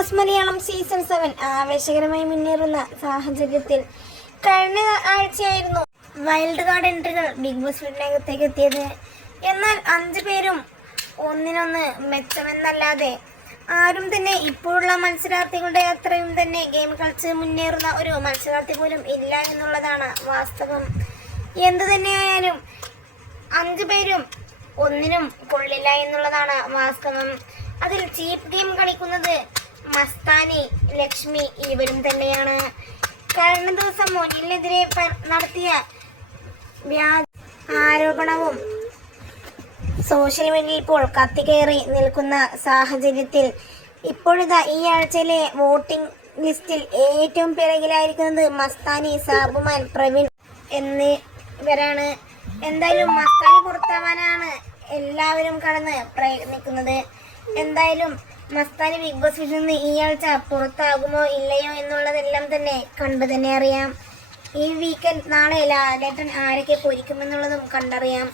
Boss Malayalam season 7 ആവേശകരമായി മുന്നേറുന്ന സാഹചര്യത്തിൽ കഴിഞ്ഞ ആഴ്ചയായിരുന്നു വൈൽഡ് കാർഡ് എൻട്രികൾ ബിഗ് ബോസ് വീട്ടിനകത്തേക്ക് എത്തിയത്. എന്നാൽ 5 പേരും ഒന്നിനൊന്ന് മെച്ചമെന്നല്ലാതെ ആരും തന്നെ ഇപ്പോഴുള്ള മത്സരാർത്ഥികളുടെ അത്രയും തന്നെ ഗെയിം കളിച്ച് മുന്നേറുന്ന ഒരു മത്സരാർത്ഥി പോലും ഇല്ല എന്നുള്ളതാണ് വാസ്തവം. എന്തു തന്നെയായാലും 5 പേരും ഒന്നിനും കൊള്ളില്ല എന്നുള്ളതാണ് വാസ്തവം. അതിൽ ചീപ്പ് ഗെയിം കളിക്കുന്നത് മസ്താനി, ലക്ഷ്മി ഇവരും തന്നെയാണ്. കഴിഞ്ഞ ദിവസം മോനിലിനെതിരെ നടത്തിയ വ്യാജ ആരോപണവും സോഷ്യൽ മീഡിയയിൽ ഇപ്പോൾ കത്തിക്കയറി നിൽക്കുന്ന സാഹചര്യത്തിൽ ഇപ്പോഴിതാ ഈ ആഴ്ചയിലെ വോട്ടിംഗ് ലിസ്റ്റിൽ ഏറ്റവും പിറകിലായിരിക്കുന്നത് മസ്താനി, സാബുമാൻ, പ്രവീൺ എന്നിവരാണ്. എന്തായാലും മസ്താനി പുറത്താവാനാണ് എല്ലാവരും കടന്ന് പ്രയത്നിക്കുന്നത്. എന്തായാലും മസ്താനി ബിഗ് ബോസ് വീട്ടിൽ നിന്ന് ഈ ആഴ്ച പുറത്താകുമോ ഇല്ലയോ എന്നുള്ളതെല്ലാം തന്നെ കണ്ടു തന്നെ അറിയാം. ഈ വീക്കെൻഡ് നാളെ ലാലേട്ടൻ ആരൊക്കെ പൊരിക്കുമെന്നുള്ളതും കണ്ടറിയാം.